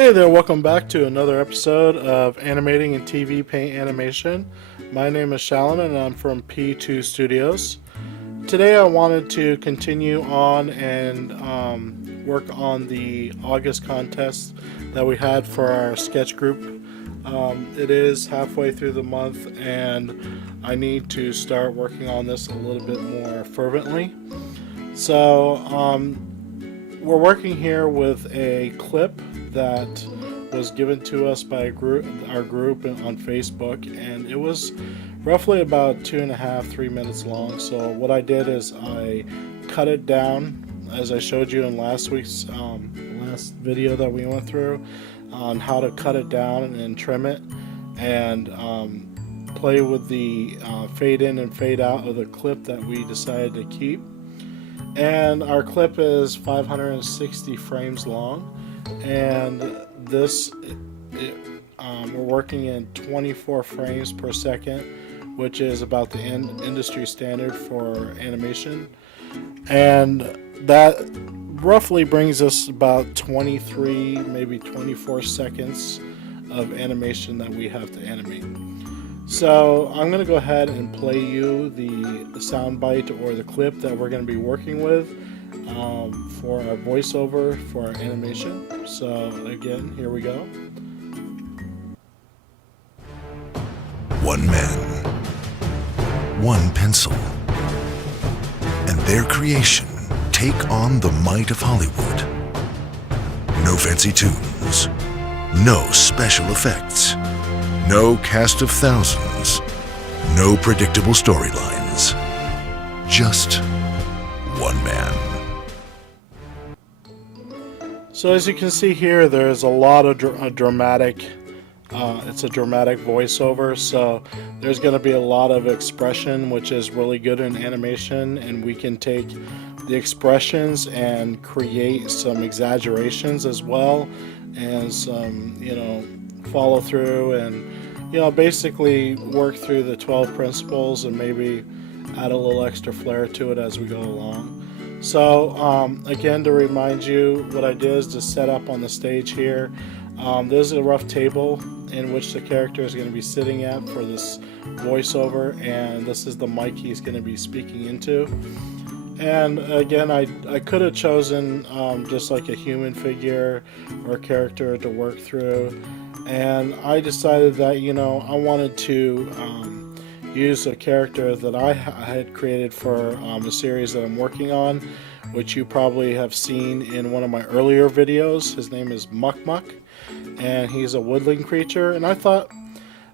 Hey there, welcome back to another episode of Animating in TVPaint Animation. My name is Shalon and I'm from PT2 Studios. Today I wanted to continue on and work on the August contest that we had for our sketch group. It is halfway through the month and I need to start working on this a little bit more fervently. So we're working here with a clip that was given to us by our group on Facebook, and it was roughly about 2.5-3 minutes long. So what I did is I cut it down, as I showed you in last week's last video that we went through, on how to cut it down and trim it, and play with the fade in and fade out of the clip that we decided to keep. And our clip is 560 frames long, and we're working in 24 frames per second, which is about the industry standard for animation, and that roughly brings us about 23, maybe 24 seconds of animation that we have to animate. So I'm going to go ahead and play you the sound bite or the clip that we're going to be working with for our voiceover for our animation. So again, here we go. One man, one pencil, and their creation take on the might of Hollywood. No fancy tunes, no special effects, no cast of thousands, no predictable storylines. Just one man. So as you can see here, there's a lot of dramatic, it's a dramatic voiceover, so there's going to be a lot of expression, which is really good in animation, and we can take the expressions and create some exaggerations as well, and some, follow through, and basically work through the 12 principles and maybe add a little extra flair to it as we go along. So again, to remind you, what I did is to set up on the stage here. There's a rough table in which the character is going to be sitting at for this voiceover, and this is the mic he's going to be speaking into. And again, I could have chosen just like a human figure or character to work through, and I decided that I wanted to use a character that I had created for a series that I'm working on, which you probably have seen in one of my earlier videos. His name is Muck Muck, and he's a woodland creature, and I thought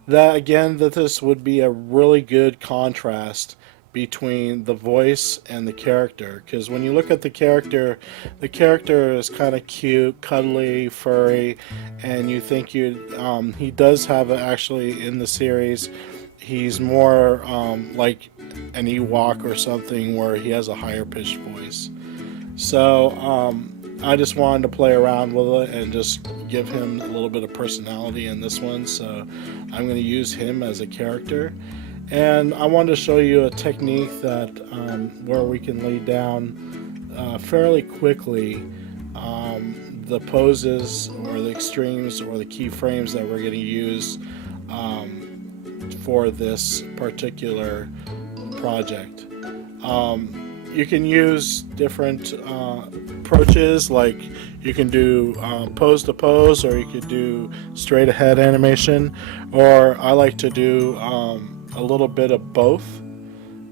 that again that this would be a really good contrast between the voice and the character, because when you look at the character is kind of cute, cuddly, furry, and you think he does have actually in the series he's more like an Ewok or something, where he has a higher pitched voice. So I just wanted to play around with it and just give him a little bit of personality in this one, so I'm going to use him as a character. And I wanted to show you a technique that where we can lay down fairly quickly the poses or the extremes or the keyframes that we're going to use for this particular project. You can use different approaches, like you can do pose to pose, or you could do straight ahead animation, or I like to do a little bit of both,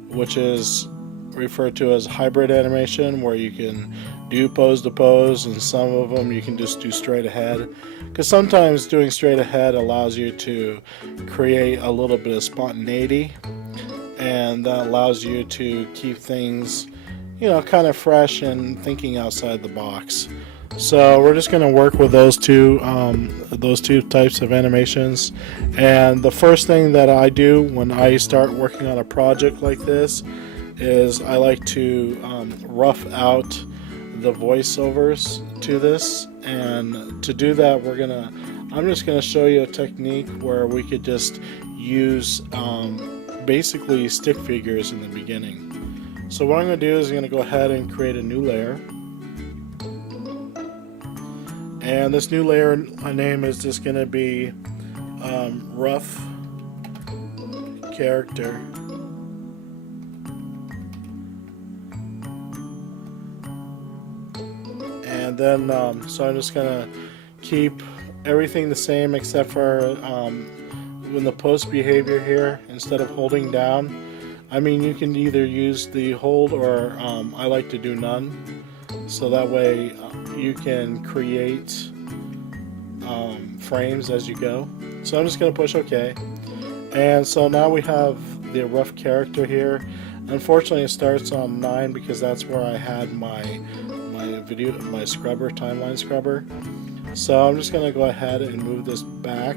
which is referred to as hybrid animation, where you can do pose to pose, and some of them you can just do straight ahead, because sometimes doing straight ahead allows you to create a little bit of spontaneity, and that allows you to keep things kind of fresh and thinking outside the box. So we're just going to work with those two types of animations. And the first thing that I do when I start working on a project like this is I like to rough out the voiceovers to this. And to do that, I'm just going to show you a technique where we could just use basically stick figures in the beginning. So what I'm going to do is I'm going to go ahead and create a new layer. And this new layer name is just going to be rough character. And then so I'm just going to keep everything the same except for in the post behavior here, instead of holding down, I mean, you can either use the hold or I like to do none, so that way you can create frames as you go. So I'm just going to push OK. And so now we have the rough character here. Unfortunately, it starts on 9 because that's where I had my scrubber, timeline scrubber. So I'm just going to go ahead and move this back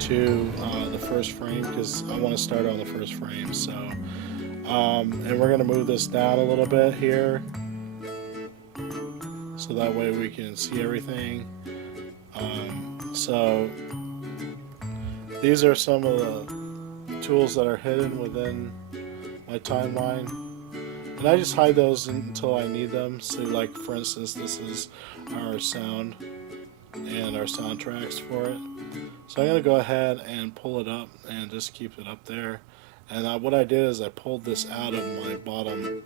to the first frame because I want to start on the first frame. So and we're going to move this down a little bit here so that way we can see everything. So these are some of the tools that are hidden within my timeline, and I just hide those until I need them. So like for instance, this is our sound and our soundtracks for it. So I'm going to go ahead and pull it up and just keep it up there. And what I did is I pulled this out of the bottom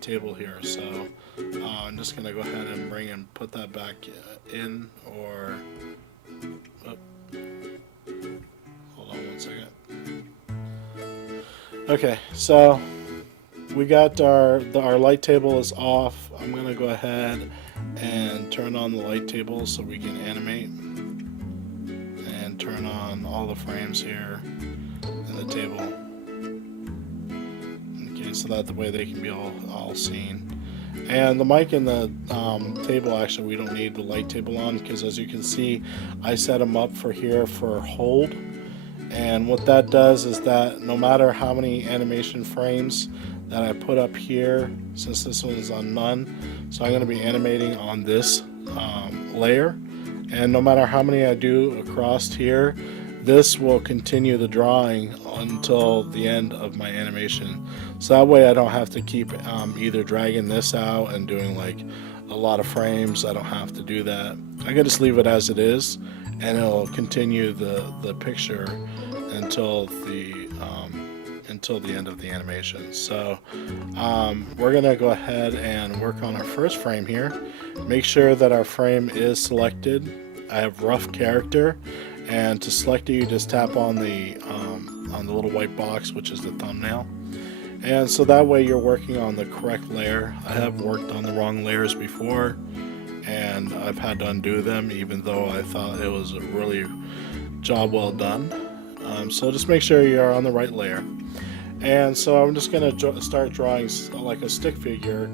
table here. So I'm just going to go ahead and put that back in, or hold on one second. Okay, so we got our light table is off. I'm going to go ahead and turn on the light table so we can animate, and turn on all the frames here in the table. Okay, so that the way they can be all seen. And the mic and the table, actually we don't need the light table on, because as you can see I set them up for here for hold. And what that does is that no matter how many animation frames that I put up here, since this one is on none, so I'm going to be animating on this layer, and no matter how many I do across here, this will continue the drawing until the end of my animation. So that way I don't have to keep either dragging this out and doing like a lot of frames. I don't have to do that. I can just leave it as it is, and it'll continue the picture until the end of the animation. So we're gonna go ahead and work on our first frame here. Make sure that our frame is selected. I have rough character, and to select it you just tap on the little white box, which is the thumbnail, and so that way you're working on the correct layer. I have worked on the wrong layers before, and I've had to undo them even though I thought it was a really job well done. So just make sure you're on the right layer. And so I'm just going to start drawing like a stick figure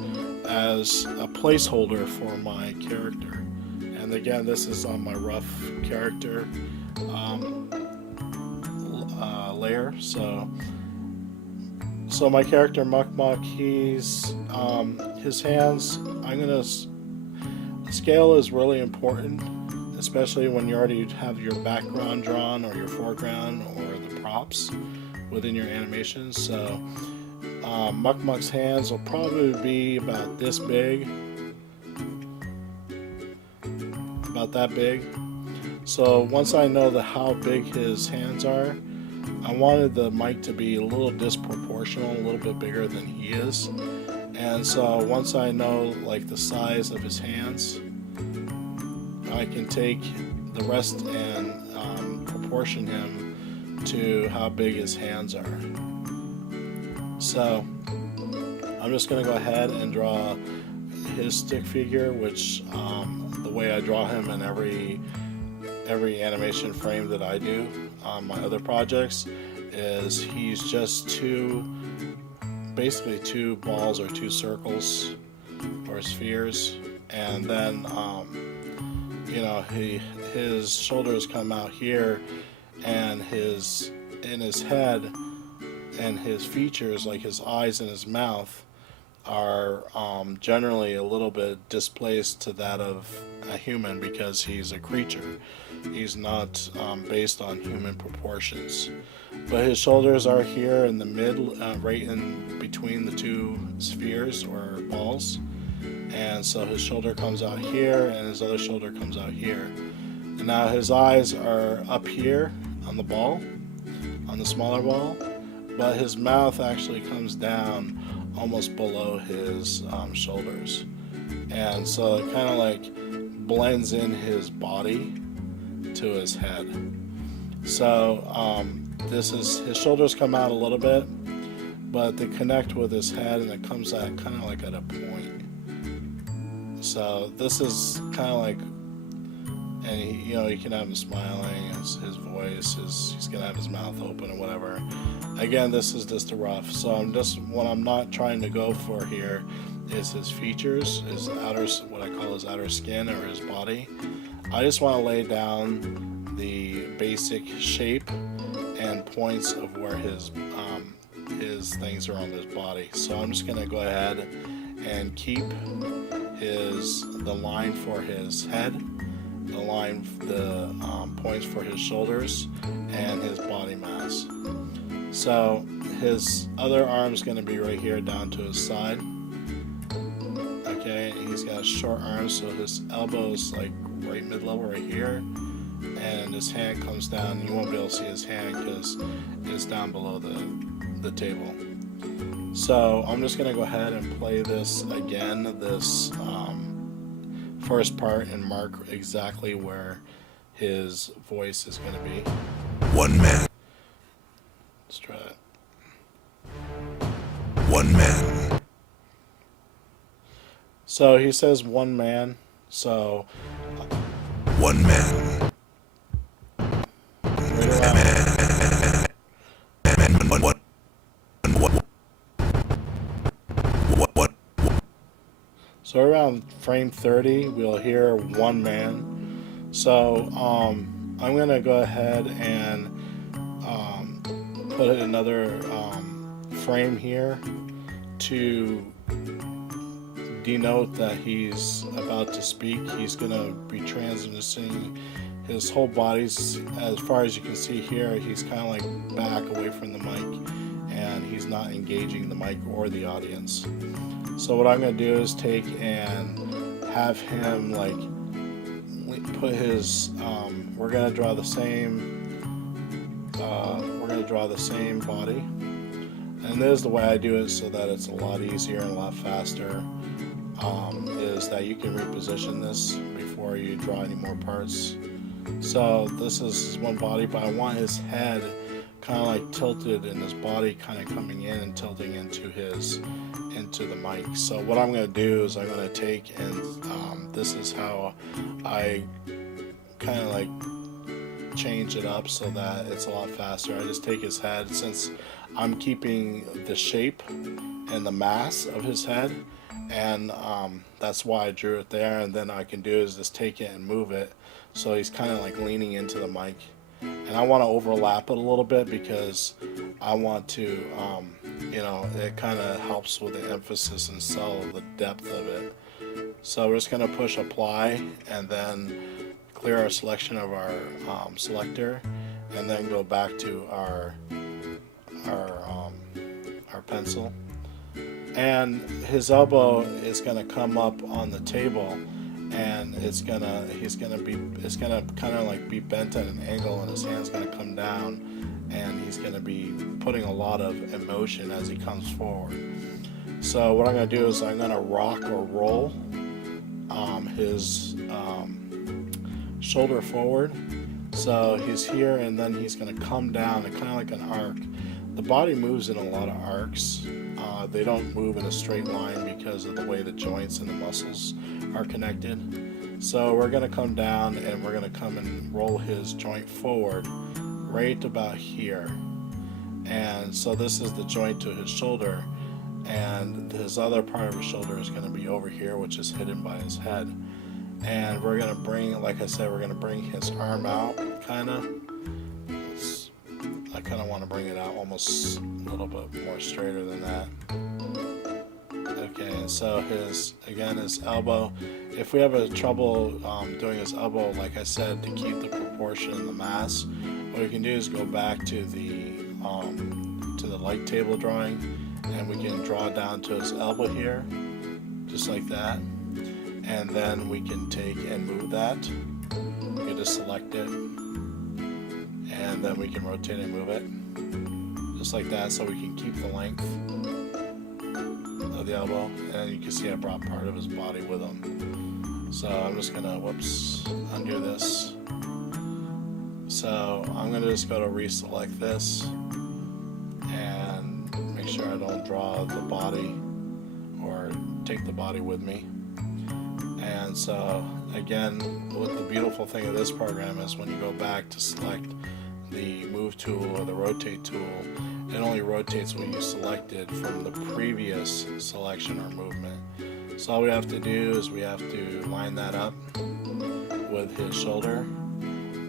as a placeholder for my character. And again, this is on my rough character layer. So my character Muck Muck, he's his hands, scale is really important, especially when you already have your background drawn or your foreground or the props within your animations. So Muck Muck's hands will probably be about this big, about that big. So once I know how big his hands are, I wanted the mic to be a little disproportional, a little bit bigger than he is. And so once I know like the size of his hands, I can take the rest and proportion him to how big his hands are. So I'm just going to go ahead and draw his stick figure, which the way I draw him in every animation frame that I do on my other projects is he's just basically two balls or two circles or spheres, and then you know, his shoulders come out here, and in his head and his features, like his eyes and his mouth, are generally a little bit displaced to that of a human because he's a creature. He's not based on human proportions. But his shoulders are here in the mid, right in between the two spheres or balls. and so his shoulder comes out here and his other shoulder comes out here. And now his eyes are up here on the ball, on the smaller ball, but his mouth actually comes down almost below his shoulders, and so it kind of like blends in his body to his head. So this is, his shoulders come out a little bit, but they connect with his head, and it comes out kind of like at a point. So this is kind of like, and he, you know, you can have him smiling, his voice is, he's gonna have his mouth open and whatever. Again, this is just a rough. So I'm just, what I'm not trying to go for here is his features, his outer, what I call his outer skin or his body. I just want to lay down the basic shape and points of where his things are on his body. So I'm just gonna go ahead and keep the line for his head, the points for his shoulders, and his body mass. So his other arm's going to be right here down to his side. Okay, he's got short arms, so his elbow is like right mid-level right here, and his hand comes down. You won't be able to see his hand because it's down below the table. So I'm just going to go ahead and play this again, this first part, and mark exactly where his voice is going to be. One man. Let's try it. One man. So he says one man. So one man. Right around, so around frame 30, we'll hear one man. So I'm gonna go ahead and put another frame here to denote that he's about to speak. He's gonna be transitioning his whole body's, as far as you can see here, he's kind of like back away from the mic, and he's not engaging the mic or the audience. So what I'm going to do is take and have him like put his, we're going to draw the same, body. And this is the way I do it so that it's a lot easier and a lot faster, is that you can reposition this before you draw any more parts. So this is his one body, but I want his head kind of like tilted and his body kind of coming in and tilting into the mic. So what I'm going to do is I'm going to take and this is how I kind of like change it up so that it's a lot faster. I just take his head, since I'm keeping the shape and the mass of his head, and that's why I drew it there, and then I can do is just take it and move it so he's kind of like leaning into the mic. And I want to overlap it a little bit because I want to, you know, it kind of helps with the emphasis and sell the depth of it. So we're just going to push apply and then clear our selection of our selector, and then go back to our pencil. And his elbow is going to come up on the table, and it's gonna kind of like be bent at an angle, and his hand's gonna come down, and he's gonna be putting a lot of emotion as he comes forward. So what I'm gonna do is I'm gonna rock or roll his shoulder forward. So he's here, and then he's gonna come down, kind of like an arc. The body moves in a lot of arcs. They don't move in a straight line because of the way the joints and the muscles are connected. So we're going to come down, and we're going to come and roll his joint forward right about here. And so this is the joint to his shoulder, and his other part of his shoulder is going to be over here, which is hidden by his head. And we're going to bring, like I said, we're going to bring his arm out, kind of. I kind of want to bring it out almost a little bit more straighter than that. Okay, and so his elbow, if we have a trouble doing his elbow, like I said, to keep the proportion and the mass, what we can do is go back to the light table drawing, and we can draw down to his elbow here, just like that. And then we can take and move that. We just select it, and then we can rotate and move it, just like that, so we can keep the length of the elbow. And you can see I brought part of his body with him. So I'm just gonna, whoops, undo this. So I'm gonna just go to reselect this and make sure I don't draw the body or take the body with me. And so again, what the beautiful thing of this program is when you go back to select the move tool or the rotate tool, it only rotates what you selected from the previous selection or movement. So all we have to do is we have to line that up with his shoulder,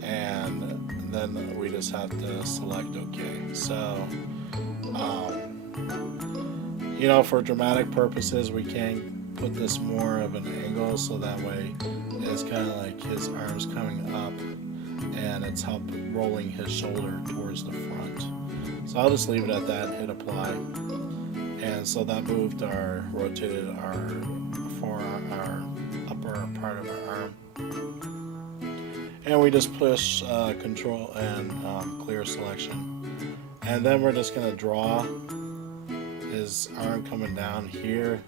and then we just have to select OK. So you know, for dramatic purposes, we can put this more of an angle, so that way it's kind of like his arms coming up and it's rolling his shoulder towards the front. So I'll just leave it at that and hit apply. And so that moved rotated our forearm, our upper part of our arm. And we just push control and clear selection. And then we're just going to draw his arm coming down here,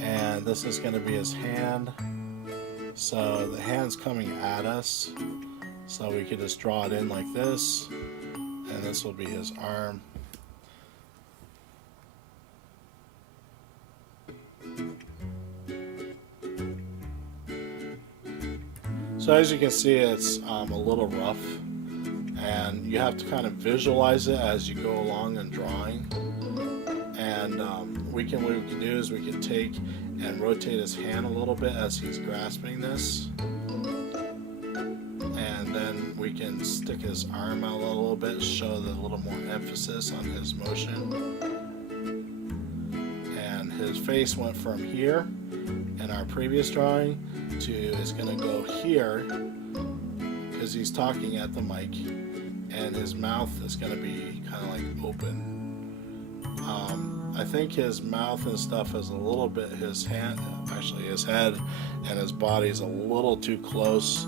and this is going to be his hand. So the hand's coming at us, so we could just draw it in like this, and this will be his arm. So as you can see, it's a little rough, and you have to kind of visualize it as you go along in drawing. And what we can do is we can take and rotate his hand a little bit as he's grasping this, and then we can stick his arm out a little bit, show a little more emphasis on his motion. And his face went from here in our previous drawing to is going to go here because he's talking at the mic, and his mouth is going to be kind of like open. I think his mouth and stuff is a little bit, his head and his body is a little too close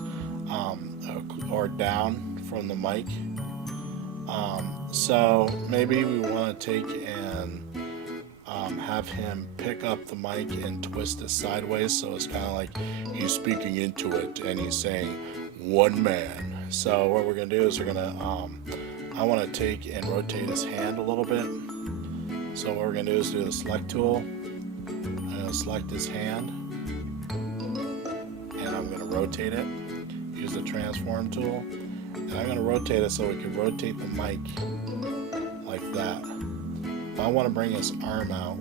or down from the mic. So maybe we want to take and have him pick up the mic and twist it sideways, so it's kind of like he's speaking into it and he's saying one man. So what we're going to do is we're going to I want to take and rotate his hand a little bit. So what we're going to do is do the select tool. I'm going to select his hand, and I'm going to rotate it. Use the transform tool, and I'm going to rotate it so we can rotate the mic like that. But I want to bring his arm out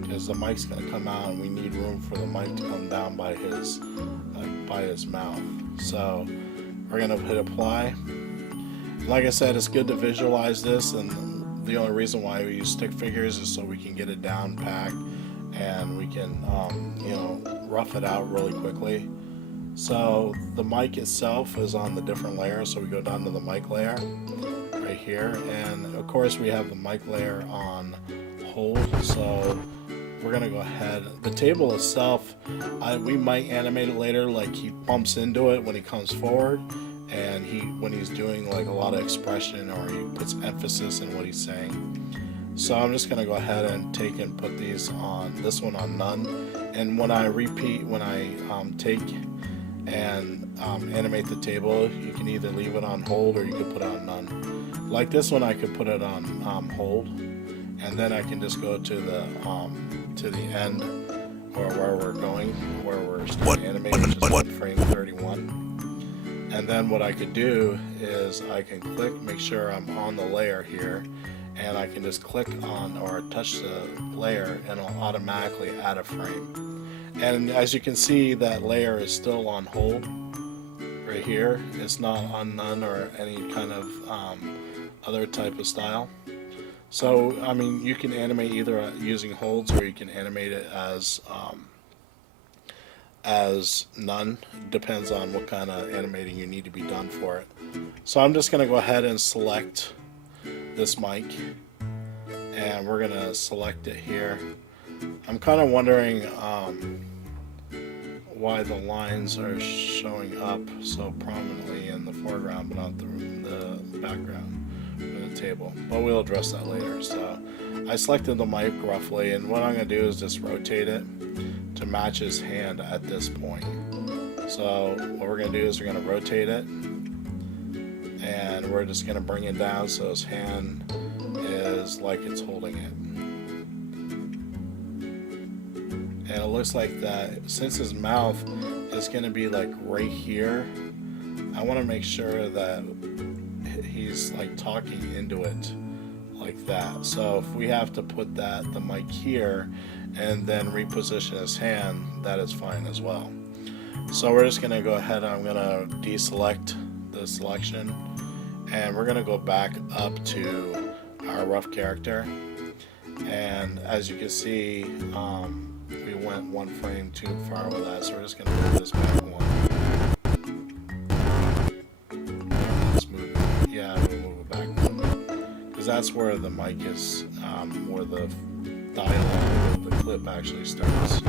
because the mic's going to come out, and we need room for the mic to come down by his mouth. So we're going to hit apply. Like I said, it's good to visualize this, and the only reason why we use stick figures is so we can get it down packed and we can you know, rough it out really quickly. So the mic itself is on the different layers, so we go down to the mic layer right here, and of course we have the mic layer on hold. So we're gonna go ahead, the table itself, we might animate it later, like he bumps into it when he comes forward, and when he's doing like a lot of expression, or he puts emphasis in what he's saying. So I'm just going to go ahead and take and put these on, this one on none. And when I take and animate the table, you can either leave it on hold or you could put it on none. Like this one, I could put it on hold, and then I can just go to the end, or where we're going, where we're starting animating, which is like frame 31. And then what I could do is I can click, make sure I'm on the layer here, and I can just click on or touch the layer, and it'll automatically add a frame. And as you can see, that layer is still on hold right here. It's not on none or any kind of other type of style. So I mean, you can animate either using holds, or you can animate it as none. Depends on what kind of animating you need to be done for it. So I'm just going to go ahead and select this mic, and we're going to select it here. I'm kind of wondering why the lines are showing up so prominently in the foreground but not the background for the table. But we'll address that later. So I selected the mic roughly, and what I'm going to do is just rotate it to match his hand at this point. So what we're going to do is we're going to rotate it, and we're just going to bring it down so his hand is like it's holding it. And it looks like that since his mouth is going to be like right here, I want to make sure that he's like talking into it like that. So if we have to put the mic here and then reposition his hand, that is fine as well. So we're just going to go ahead, I'm going to deselect the selection, and we're going to go back up to our rough character. And as you can see, we went one frame too far with that, so we're just going to move this back one. Just move it. Yeah, we'll move it back one. Because that's where the mic is, where the dialogue of the clip actually starts.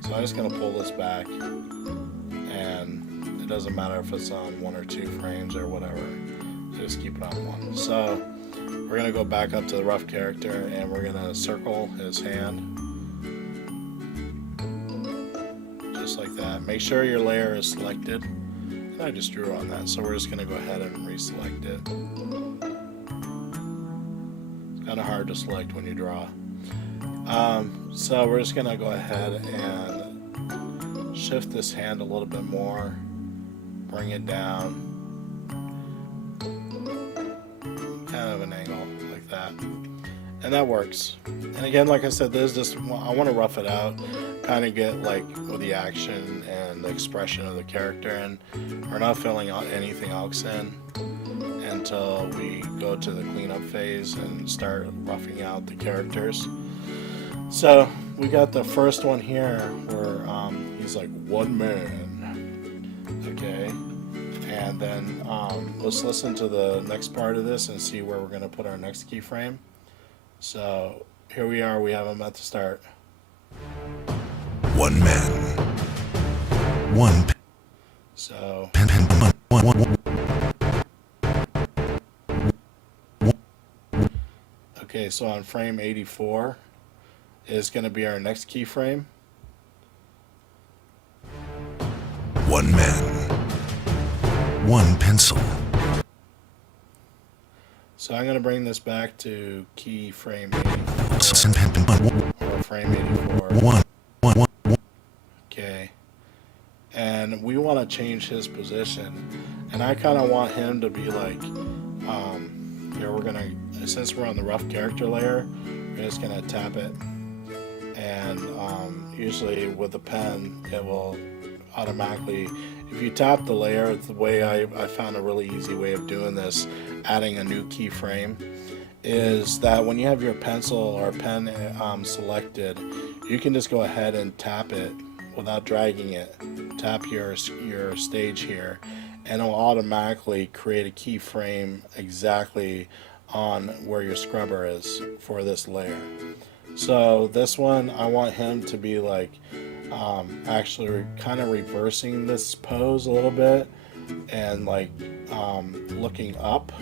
So I'm just going to pull this back, and it doesn't matter if it's on 1 or 2 frames or whatever. Just keep it on 1. So we're going to go back up to the rough character, and we're going to circle his hand. Just like that. Make sure your layer is selected. And I just drew on that, so we're just going to go ahead and reselect it. It's kind of hard to select when you draw. So we're just going to go ahead and shift this hand a little bit more, bring it down, kind of an angle like that, and that works. And again, like I said, this is just, I want to rough it out, kind of get like with the action and the expression of the character, and we're not filling out anything else in until we go to the cleanup phase and start roughing out the characters. So we got the first one here where he's like one man, okay, and then let's listen to the next part of this and see where we're going to put our next keyframe. So here we are, we have him at the start. One man. One. So okay, so on frame 84 is going to be our next keyframe. One man. One pencil. So I'm going to bring this back to keyframe 84, or frame 84. Okay, and we want to change his position, and I kind of want him to be like, here we're going to, since we're on the rough character layer, we're just going to tap it, and usually with the pen it will automatically, if you tap the layer, it's the way I found a really easy way of doing this, adding a new keyframe, is that when you have your pencil or pen selected, you can just go ahead and tap it without dragging it. Tap your stage here, and it'll automatically create a keyframe exactly on where your scrubber is for this layer. So this one, I want him to be like actually kind of reversing this pose a little bit, and like looking up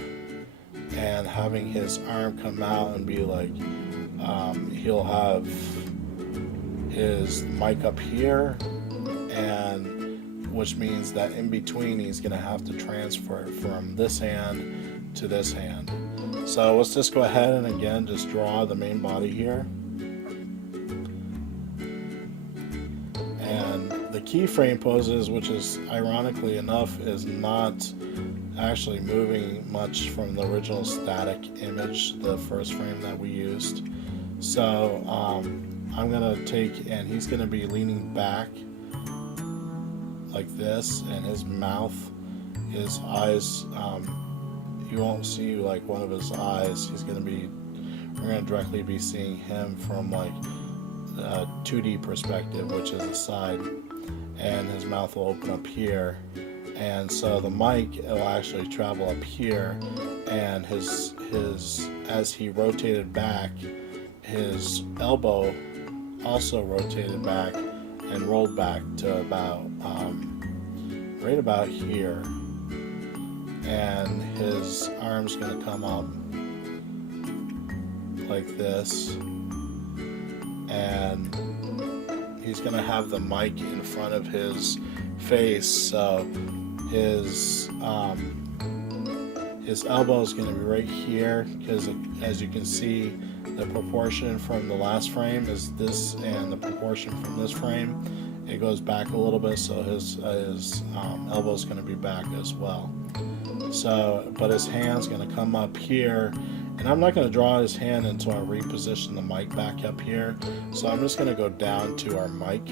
and having his arm come out and be like, he'll have his mic up here, and which means that in between he's going to have to transfer it from this hand to this hand. So let's just go ahead and again just draw the main body here. And the keyframe poses, which is ironically enough is not actually moving much from the original static image, the first frame that we used. So I'm gonna take, and he's gonna be leaning back like this, and his mouth, his eyes, you won't see like one of his eyes. He's gonna be, we're gonna directly be seeing him from like a 2D perspective, which is the side, and his mouth will open up here, and so the mic will actually travel up here, and his as he rotated back, his elbow also rotated back and rolled back to about right about here, and his arm's going to come up like this, and he's going to have the mic in front of his face, so his elbow is going to be right here, because as you can see, the proportion from the last frame is this, and the proportion from this frame, it goes back a little bit, so his elbow is going to be back as well. So, but his hand's going to come up here, and I'm not going to draw his hand until I reposition the mic back up here. So I'm just going to go down to our mic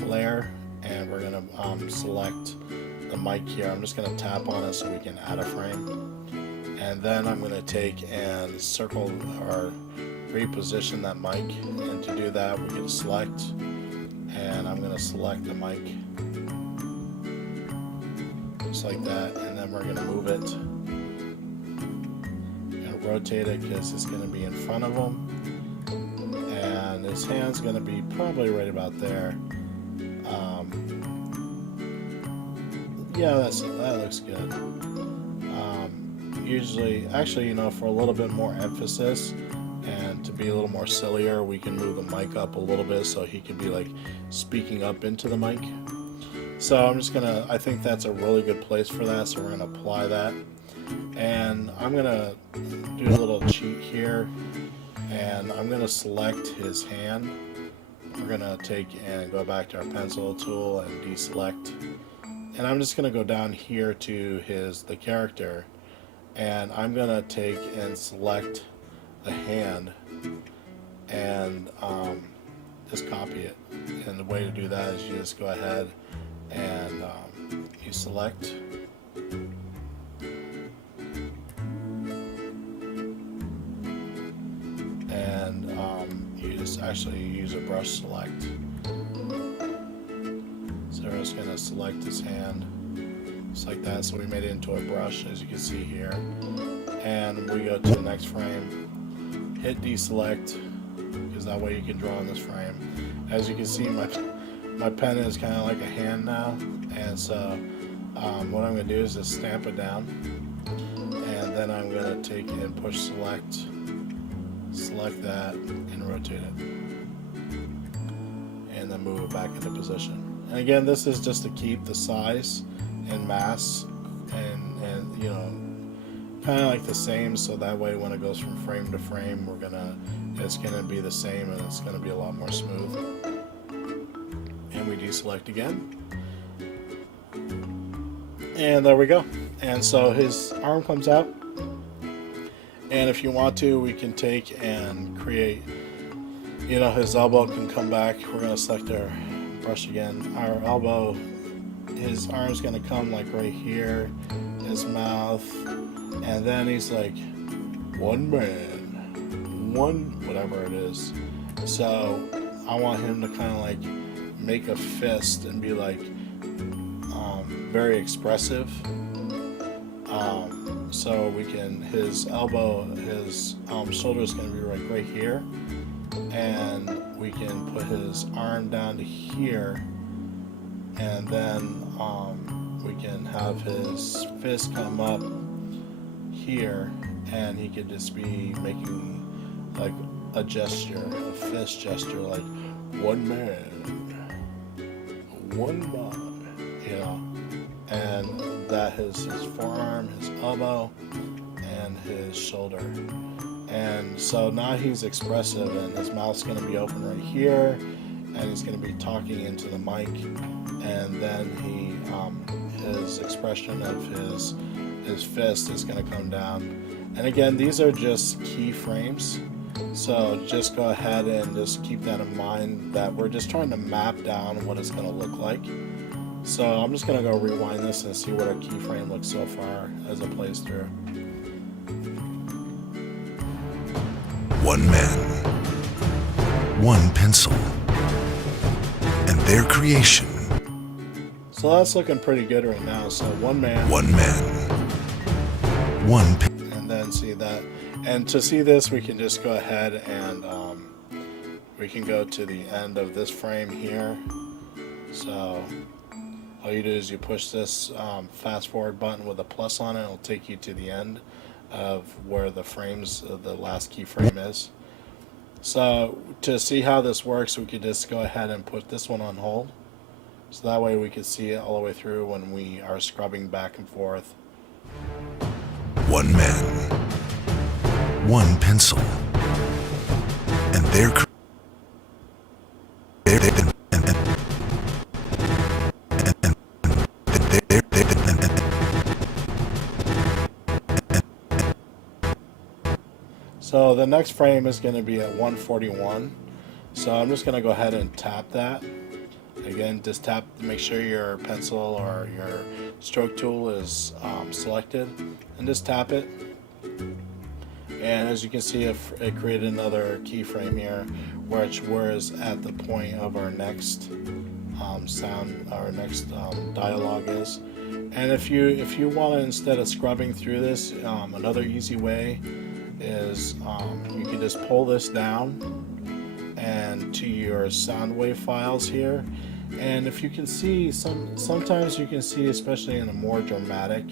layer, and we're going to select the mic here. I'm just going to tap on it so we can add a frame, and then I'm going to take and circle or reposition that mic, and to do that we can select, and I'm going to select the mic just like that, and then we're going to move it and rotate it because it's going to be in front of him, and his hand's going to be probably right about there. Yeah, that looks good. Usually, actually, for a little bit more emphasis and to be a little more sillier, we can move the mic up a little bit so he can be like speaking up into the mic. So I'm just gonna, I think that's a really good place for that, so we're gonna apply that. And I'm gonna do a little cheat here, and I'm gonna select his hand. We're gonna take and go back to our pencil tool and deselect. And I'm just gonna go down here to the character, and I'm gonna take and select the hand and just copy it. And the way to do that is you just go ahead and you select, and you just actually use a brush select. So we're just going to select his hand just like that, so we made it into a brush, as you can see here, and we go to the next frame, hit deselect, because that way you can draw in this frame. As you can see, my pen is kind of like a hand now, and so what I'm going to do is just stamp it down, and then I'm going to take and push select that and rotate it, and then move it back into position. And again, this is just to keep the size and mass and kind of like the same, so that way when it goes from frame to frame, it's gonna be the same, and it's gonna be a lot more smooth. And we deselect again, and there we go. And so his arm comes out, and if you want to, we can take and create, his elbow can come back. We're gonna select our brush again. Our elbow, his arm's gonna come like right here, his mouth, and then he's like, one man, one whatever it is. So I want him to kind of like make a fist and be like very expressive. So we can, his elbow, his shoulder is going to be right here, and we can put his arm down to here, and then we can have his fist come up here, and he could just be making like a gesture, a fist gesture, like one man, one man, and that is his forearm, his elbow, and his shoulder. And so now he's expressive, and his mouth's going to be open right here, and he's going to be talking into the mic, and then his expression of his fist is going to come down. And again, these are just keyframes, so just go ahead and just keep that in mind, that we're just trying to map down what it's going to look like. So I'm just going to go rewind this and see what our keyframe looks so far as it plays through. One man, one pencil, and their creation. So that's looking pretty good right now. So one man, one and then see that. And to see this, we can just go ahead and we can go to the end of this frame here. So all you do is you push this fast forward button with a plus on it. It'll take you to the end of where the frames, the last keyframe is. So to see how this works, we could just go ahead and put this one on hold. So that way we can see it all the way through when we are scrubbing back and forth. One man, one pencil, and their So the next frame is going to be at 141. So I'm just going to go ahead and tap that. Again, just tap to make sure your pencil or your stroke tool is selected, and just tap it. And as you can see, it created another keyframe here, which is at the point of our next sound, our next dialogue is. And if you want to, instead of scrubbing through this, another easy way is you can just pull this down and to your sound wave files here, and if you can see, sometimes you can see, especially in a more dramatic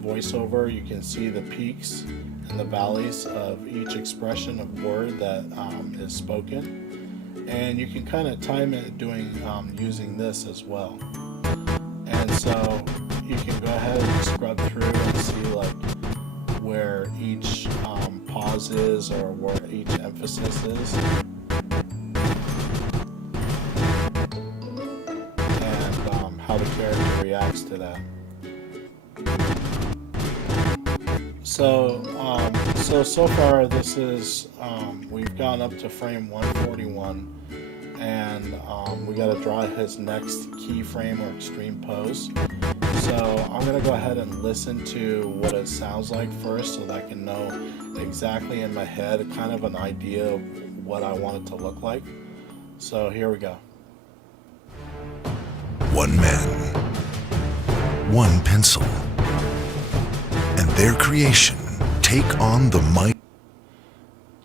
voiceover, you can see the peaks and the valleys of each expression of word that is spoken, and you can kind of time it doing using this as well. And so you can go ahead and scrub through and see like where each pause is or where each emphasis is, and how the character reacts to that. So so far this is we've gone up to frame 141, and we got to draw his next keyframe or extreme pose. So I'm going to go ahead and listen to what it sounds like first, so that I can know exactly in my head kind of an idea of what I want it to look like. So here we go. one man, one pencil, and their creation take on the might.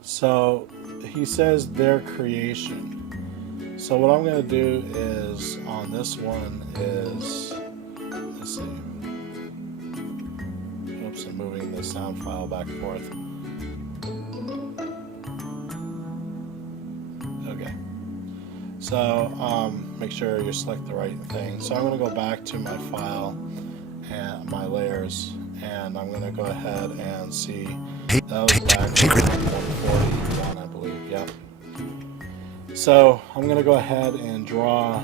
So he says their creation. So what I'm going to do is on this one is, let's see. Oops, I'm moving the sound file back and forth. Okay. So make sure you select the right thing. So I'm going to go back to my file and my layers, and I'm going to go ahead and see. That was back to 141, I believe. Yep. So I'm going to go ahead and draw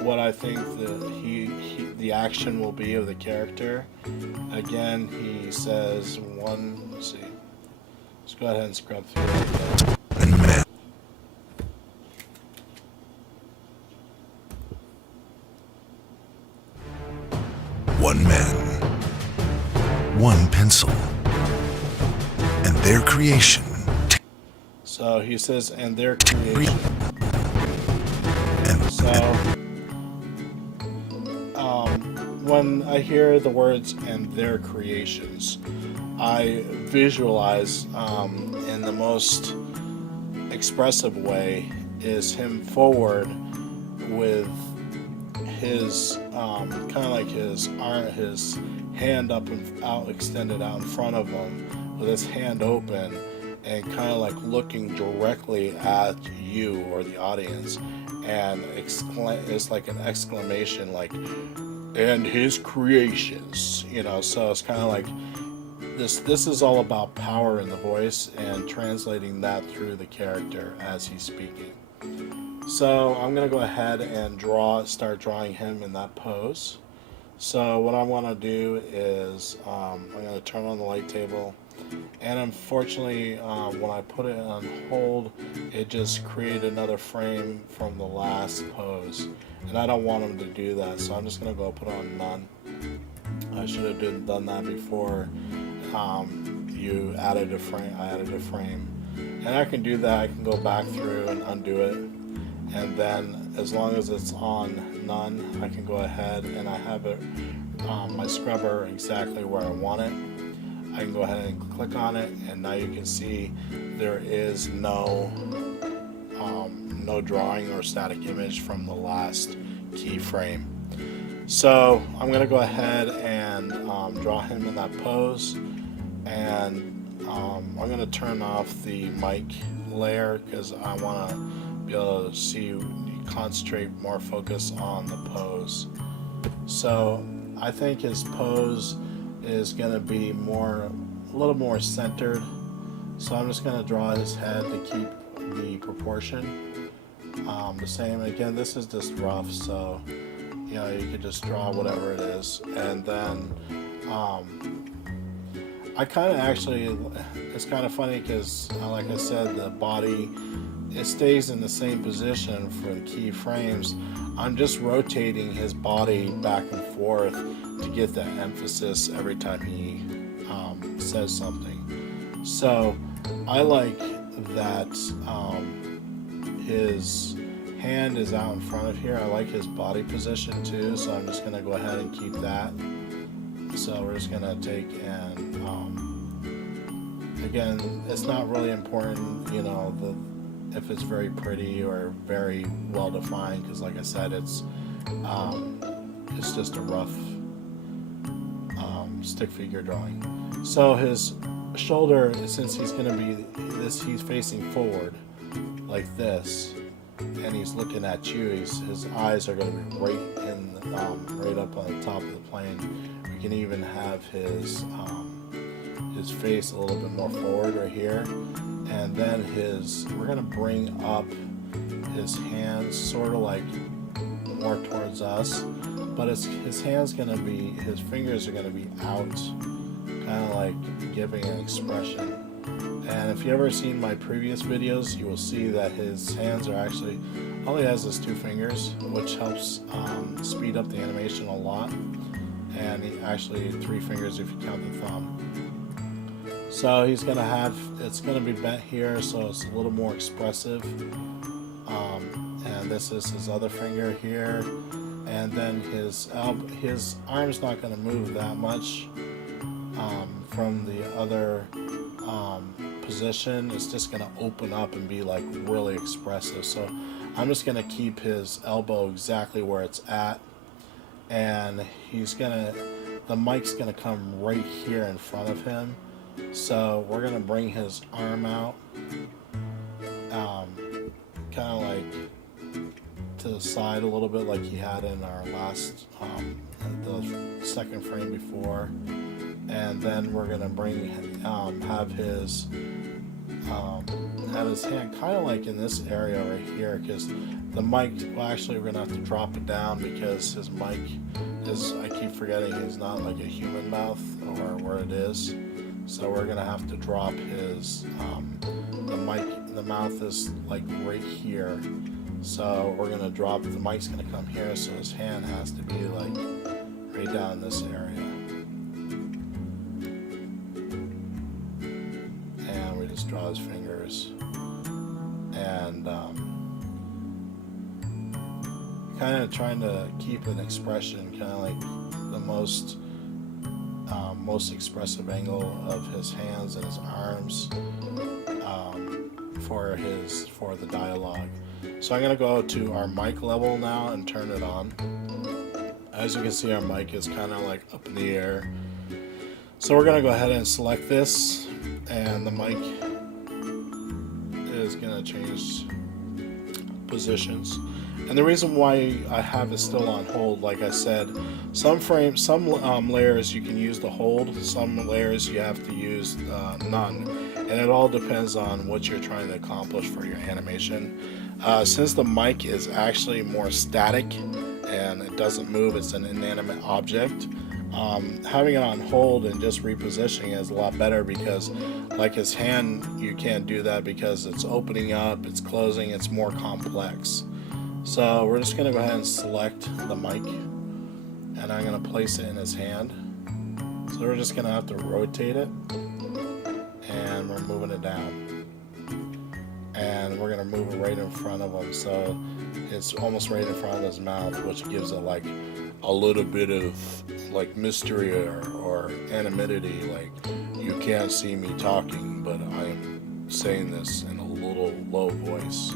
what I think the action will be of the character. Again, he says one. Let's see. Let's go ahead and scrub through that again. One man, one pencil, and their creation. So he says, and their creation. And So when I hear the words "and their creations," I visualize in the most expressive way is him forward with his kind of like his arm, his hand up and out, extended out in front of him, with his hand open, and kind of like looking directly at you or the audience, and it's like an exclamation, like, and his creations, you know. So it's kind of like this is all about power in the voice and translating that through the character as he's speaking. So I'm going to go ahead and start drawing him in that pose. So what I want to do is I'm going to turn on the light table, and unfortunately when I put it on hold, it just created another frame from the last pose, and I don't want him to do that, so I'm just going to go put on none. I should have done that before you added a frame. I added a frame, and I can do that. I can go back through and undo it, and then as long as it's on none, I can go ahead and I have it my scrubber exactly where I want it. I can go ahead and click on it, and now you can see there is no drawing or static image from the last keyframe. So I'm going to go ahead and draw him in that pose, and I'm going to turn off the mic layer because I want to be able to see you concentrate more focus on the pose. So I think his pose is going to be a little more centered. So I'm just going to draw his head to keep the proportion the same. Again, this is just rough, so you know, you could just draw whatever it is. And then I kind of actually, it's kind of funny because like I said, the body, it stays in the same position for the keyframes. I'm just rotating his body back and forth to get that emphasis every time he says something. So I like that his hand is out in front of here. I like his body position too, so I'm just going to go ahead and keep that. So we're just going to take and again, it's not really important, you know, if it's very pretty or very well defined, because like I said, it's just a rough stick figure drawing. So his shoulder, since he's going to be he's facing forward like this, and he's looking at you, his eyes are going to be right up on the top of the plane. We can even have his face a little bit more forward right here, and then we're going to bring up his hands sort of like more towards us, but his fingers are going to be out, kind of like giving an expression. And if you ever seen my previous videos, you will see that his hands are actually only has his 2 fingers, which helps speed up the animation a lot. And actually 3 fingers if you count the thumb. So he's gonna have, it's gonna be bent here, so it's a little more expressive. And this is his other finger here, and then his arm's not gonna move that much from the other position. It's just going to open up and be like really expressive. So I'm just going to keep his elbow exactly where it's at, and the mic's going to come right here in front of him. So we're going to bring his arm out, kind of like to the side a little bit like he had in our last the second frame before. And then we're gonna have his hand kind of like in this area right here, because the mic, well, actually we're gonna have to drop it down because his mic is, I keep forgetting, he's not like a human mouth or where it is. So we're gonna have to drop his the mouth is like right here. So we're gonna drop, the mic's gonna come here, so his hand has to be like right down in this area. Just draw his fingers, and kind of trying to keep an expression, kind of like the most expressive angle of his hands and his arms for the dialogue. So I'm going to go to our mic level now and turn it on. As you can see, our mic is kind of like up in the air. So we're going to go ahead and select this, and the mic is going to change positions. And the reason why I have it still on hold, like I said, some layers you can use the hold, some layers you have to use none, and it all depends on what you're trying to accomplish for your animation. Since the mic is actually more static and it doesn't move, it's an inanimate object, having it on hold and just repositioning is a lot better, because like his hand, you can't do that because it's opening up, it's closing, it's more complex. So we're just going to go ahead and select the mic, and I'm going to place it in his hand. So we're just going to have to rotate it, and we're moving it down, and we're going to move it right in front of him, so it's almost right in front of his mouth, which gives it like a little bit of like mystery or anonymity, like, you can't see me talking, but I am saying this in a little low voice.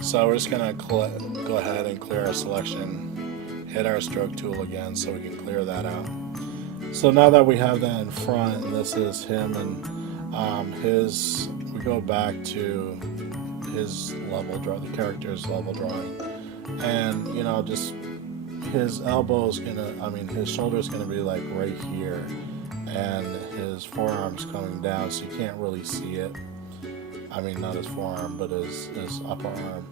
So we're just gonna go ahead and clear our selection, hit our stroke tool again so we can clear that out. So now that we have that in front, and this is him and we go back to his level draw, the character's level drawing, and you know, just his elbow's gonna, his shoulder's gonna be like right here, and his forearm's coming down, so you can't really see it. I mean, not his forearm, but his upper arm.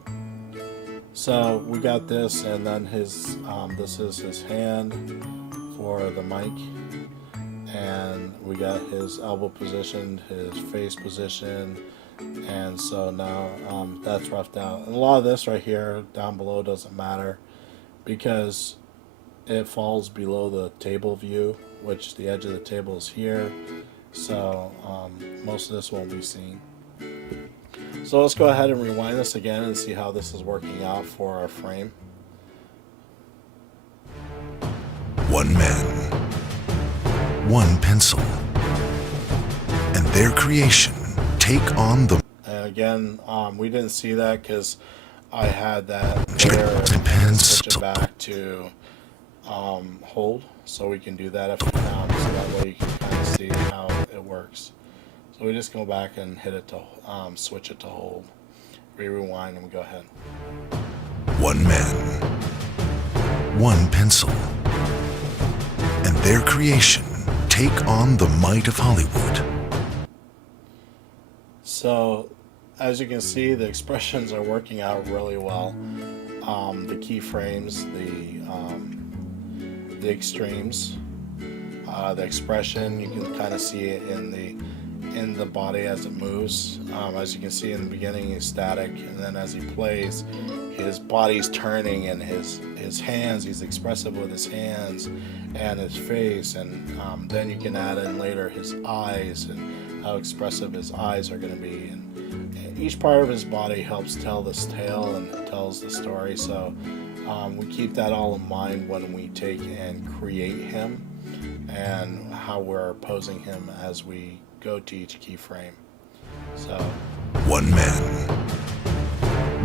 So we got this, and then his this is his hand for the mic, and we got his elbow positioned, his face positioned, and so now that's roughed out. And a lot of this right here down below doesn't matter because it falls below the table view, which the edge of the table is here, so most of this won't be seen. So let's go ahead and rewind this again and see how this is working out for our frame. One man, one pencil, and their creation take on the... And again, we didn't see that because I had that there and switch it back to hold, so we can do that if we can, so that way you can kind of see how it works. So we just go back and hit it to switch it to hold. Rewind and we go ahead. One man, one pencil, and their creation take on the might of Hollywood. So, as you can see, the expressions are working out really well. The keyframes, the extremes, the expression, you can kind of see it in the body as it moves. As you can see in the beginning, he's static, and then as he plays, his body's turning, and his hands, he's expressive with his hands and his face, and then you can add in later his eyes and how expressive his eyes are going to be, and each part of his body helps tell this tale and tells the story. So we keep that all in mind when we take and create him and how we're posing him as we go to each keyframe. So one man,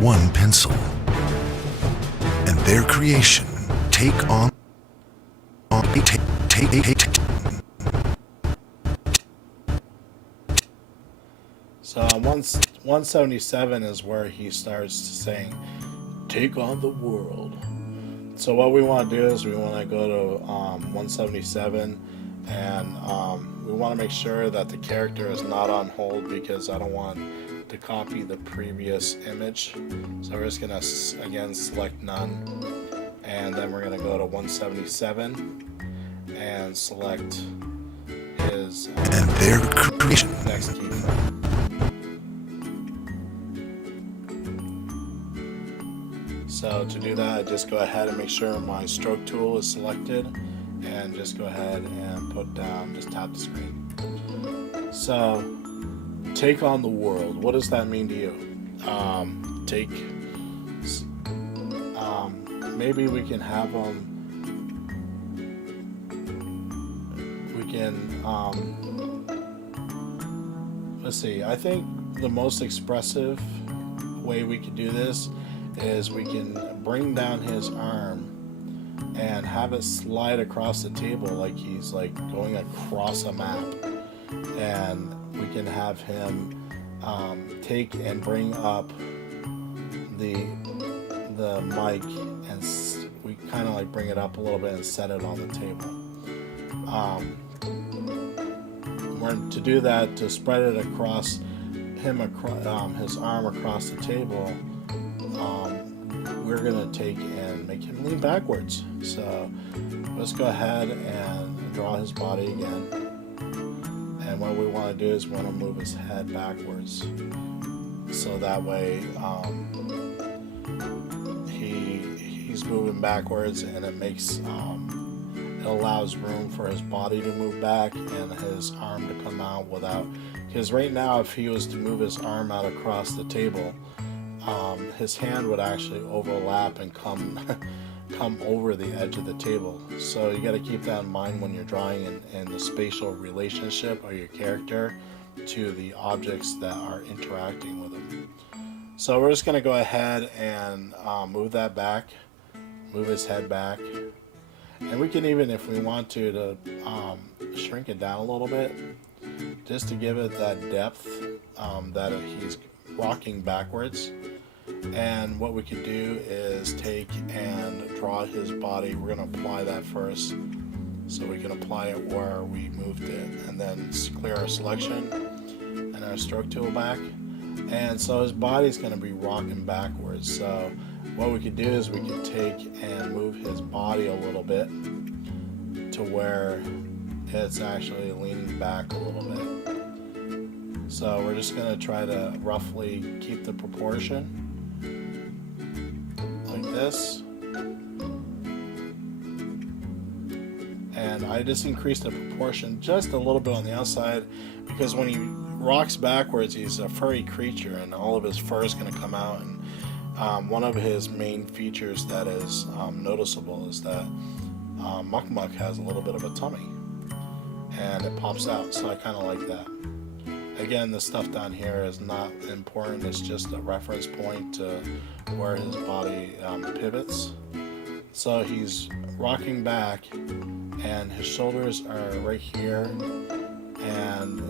one pencil, and their creation take on So 177 is where he starts saying, "Take on the world." So what we want to do is we want to go to 177, and we want to make sure that the character is not on hold because I don't want to copy the previous image. So we're just going to again select none, and then we're going to go to 177 and select his and their creation next keyframe. So to do that, I just go ahead and make sure my stroke tool is selected, and just go ahead and put down, just tap the screen. So, take on the world. What does that mean to you? Maybe we can have them, let's see, I think the most expressive way we could do this is we can bring down his arm and have it slide across the table like he's like going across a map, and we can have him take and bring up the mic, and we kind of like bring it up a little bit and set it on the table. To do that, to spread it across him, his arm across the table, we're going to take and make him lean backwards. So let's go ahead and draw his body again. And what we want to do is we want to move his head backwards. So that way he's moving backwards, and it makes it allows room for his body to move back and his arm to come out without, because right now if he was to move his arm out across the table, his hand would actually overlap and come come over the edge of the table. So you got to keep that in mind when you're drawing and the spatial relationship of your character to the objects that are interacting with them. So we're just going to go ahead and move that back, move his head back, and we can even, if we want to shrink it down a little bit, just to give it that depth that he's rocking backwards. And what we could do is take and draw his body. We're going to apply that first, so we can apply it where we moved it, and then clear our selection and our stroke tool back. And so his body's going to be rocking backwards. So what we could do is we could take and move his body a little bit to where it's actually leaning back a little bit. So we're just going to try to roughly keep the proportion like this. And I just increased the proportion just a little bit on the outside, because when he rocks backwards, he's a furry creature and all of his fur is going to come out. And one of his main features that is noticeable is that Muck Muck has a little bit of a tummy and it pops out, so I kind of like that. Again, the stuff down here is not important, it's just a reference point to where his body pivots. So he's rocking back and his shoulders are right here and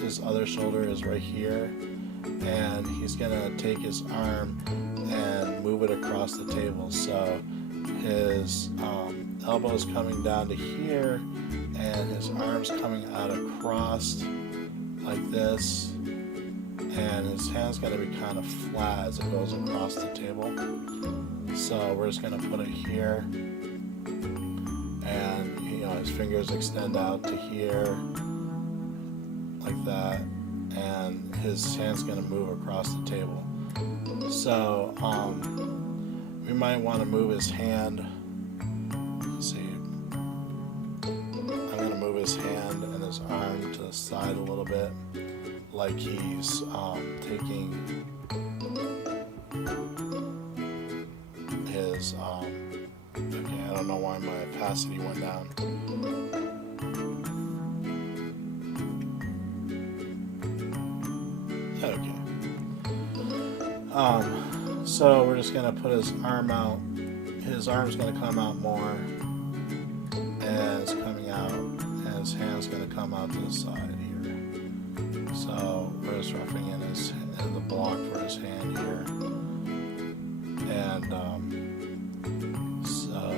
his other shoulder is right here, and he's gonna take his arm and move it across the table. So his elbow is coming down to here and his arms coming out across like this, and his hand's going to be kind of flat as it goes across the table. So we're just going to put it here, and his fingers extend out to here like that, and his hand's going to move across the table. So we might want to move his hand. Let's see, I'm going to move his hand and his arm to the side a little bit, like he's taking his okay, I don't know why my opacity went down. Okay. So we're just gonna put his arm out. His arm's gonna come out more, and it's coming out, and his hand's gonna come out to the side here. So we're just roughing in the block for his hand here, and so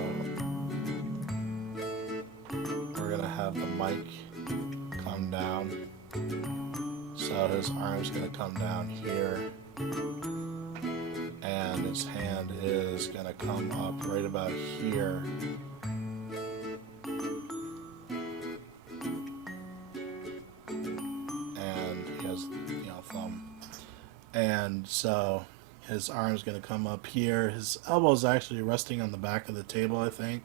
we're gonna have the mic come down. So his arm's gonna come down here, and his hand is going to come up right about here. And he has, thumb. And so his arm's going to come up here. His elbow's actually resting on the back of the table, I think.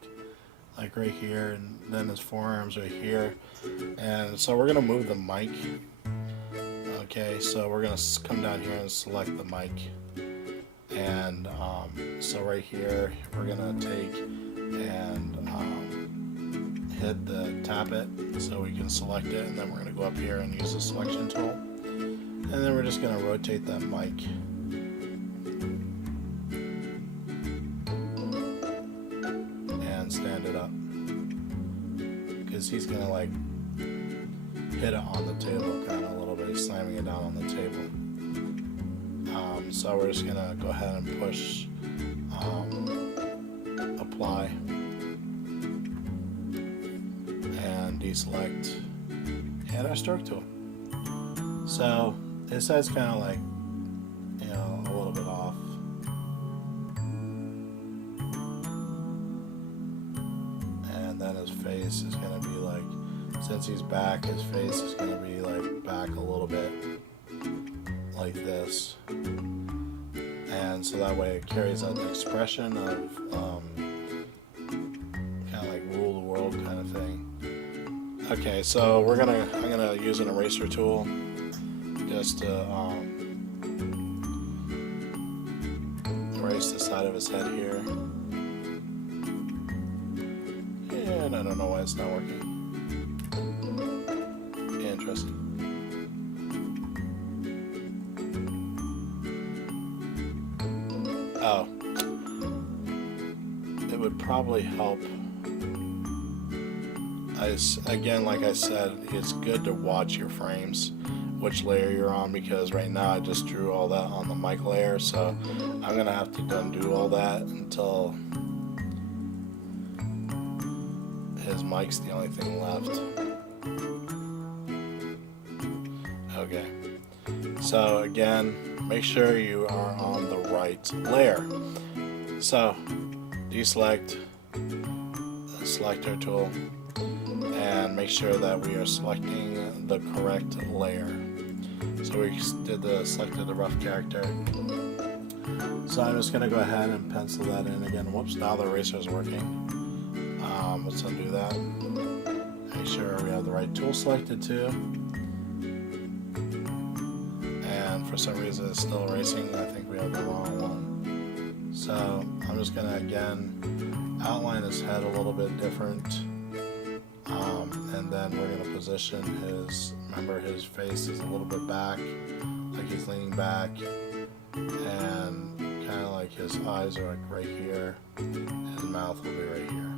Like right here, and then his forearm's right here. And so we're going to move the mic. Okay, so we're going to come down here and select the mic. And so right here, we're gonna take and tap it so we can select it, and then we're gonna go up here and use the selection tool, and then we're just gonna rotate that mic. And stand it up, because he's gonna like hit it on the table kind of a little bit, slamming it down on the table. So we're just gonna go ahead and push apply and deselect and our stroke tool. So his head's kind of like a little bit off, and then his face is gonna be like, since he's back, his face is gonna be like back a little bit like this. And so that way it carries out the expression of kind of like rule the world kind of thing. Okay, so I'm gonna use an eraser tool just to erase the side of his head here. And I don't know why it's not working. Interesting. Oh. It would probably help. Again, like I said, it's good to watch your frames, which layer you're on, because right now I just drew all that on the mic layer, so I'm going to have to undo all that until his mic's the only thing left. Okay. So again, make sure you are on the right layer. So deselect the selector tool and make sure that we are selecting the correct layer. So we selected the rough character. So I'm just going to go ahead and pencil that in again. Whoops, now the eraser is working. Let's undo that. Make sure we have the right tool selected too. And for some reason it's still erasing. I think we have the wrong one. So I'm just going to again outline his head a little bit different. And then we're going to position remember his face is a little bit back, like he's leaning back, and kind of like his eyes are like right here, his mouth will be right here.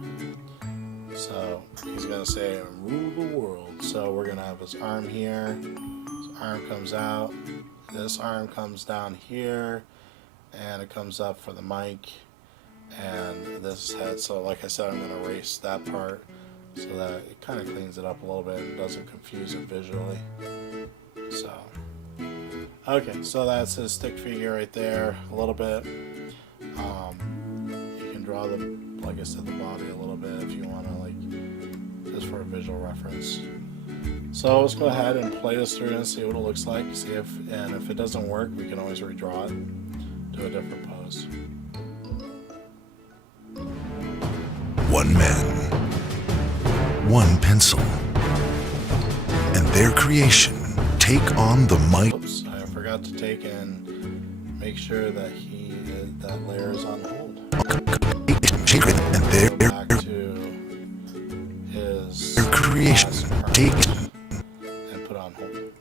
So he's going to say, rule the world. So we're going to have his arm here, his arm comes out, this arm comes down here, and it comes up for the mic, and this head. So like I said, I'm going to erase that part, so that it kind of cleans it up a little bit and doesn't confuse it visually. So, okay, so that's his stick figure right there, a little bit. You can draw like I said, the body a little bit if you want to, like, just for a visual reference. So let's go ahead and play this through and see what it looks like. And if it doesn't work, we can always redraw it, do a different pose. One man, one pencil, and their creation take on the might. Oops, I forgot to take and make sure that that layer is on hold. And their Back to his creation take. And put on hold.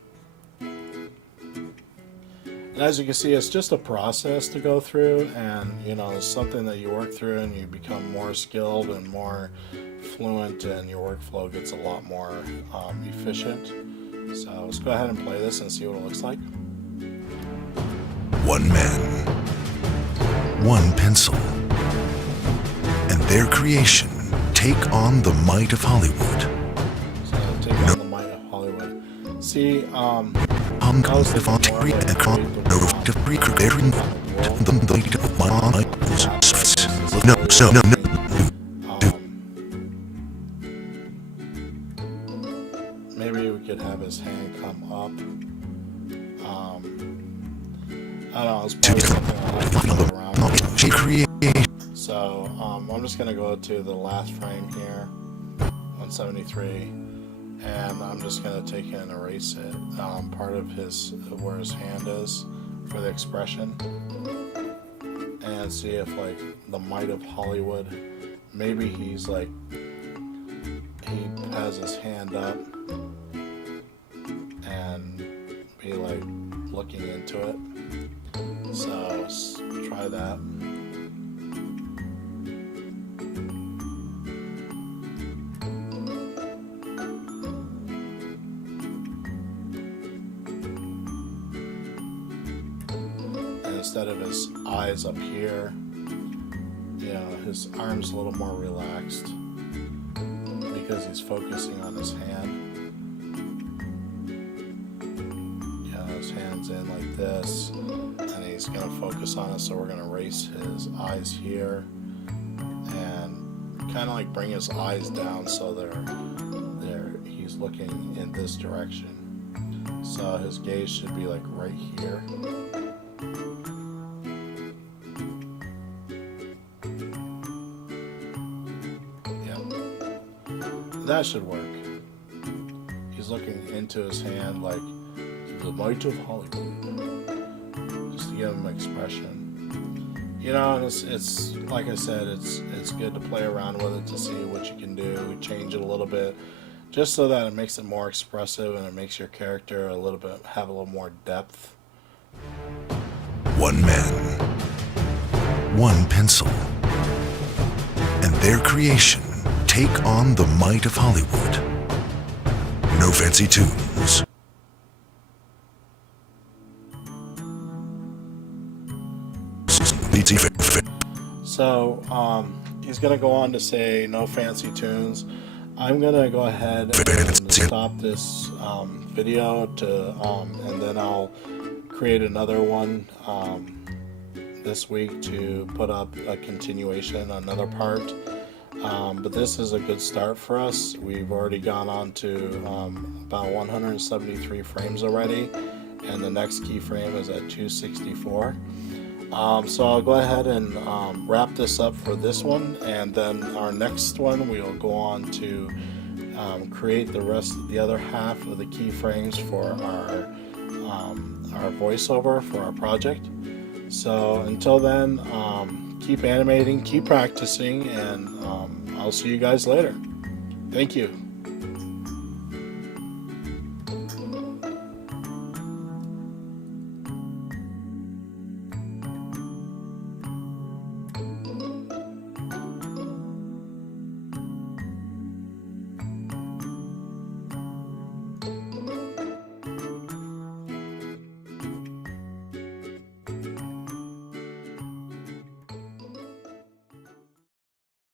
And as you can see, it's just a process to go through, and it's something that you work through and you become more skilled and more fluent, and your workflow gets a lot more efficient. So let's go ahead and play this and see what it looks like. One man, one pencil, and their creation take on the might of Hollywood. So take on the might of Hollywood. See, I was thinking more no. Maybe we could have his hand come up. I don't know, it's probably something I'll have to play around with. So I'm just going to go to the last frame here, 173, and I'm just going to take and erase it, part of where his hand is for the expression, and see if, like, the might of Hollywood, maybe he's like, he has his hand up and be like looking into it. So let's try that. And instead of his eyes up here, his arm's a little more relaxed because he's focusing on his hand. His hand's in like this, and he's going to focus on it, so we're going to erase his eyes here and kind of like bring his eyes down so he's looking in this direction. So his gaze should be like right here. That should work. He's looking into his hand like the might of Hollywood, just to give him expression. You know, and it's like I said, it's good to play around with it to see what you can do, change it a little bit, just so that it makes it more expressive and it makes your character have a little more depth. One man, one pencil, and their creation take on the might of Hollywood. No fancy tunes. So he's gonna go on to say no fancy tunes. I'm gonna go ahead and stop this video and then I'll create another one this week to put up a continuation, another part. But this is a good start for us. We've already gone on to about 173 frames already, and the next keyframe is at 264. So I'll go ahead and wrap this up for this one, and then our next one we'll go on to create the other half of the keyframes for our voiceover for our project. So until then, keep animating, keep practicing, and I'll see you guys later. Thank you.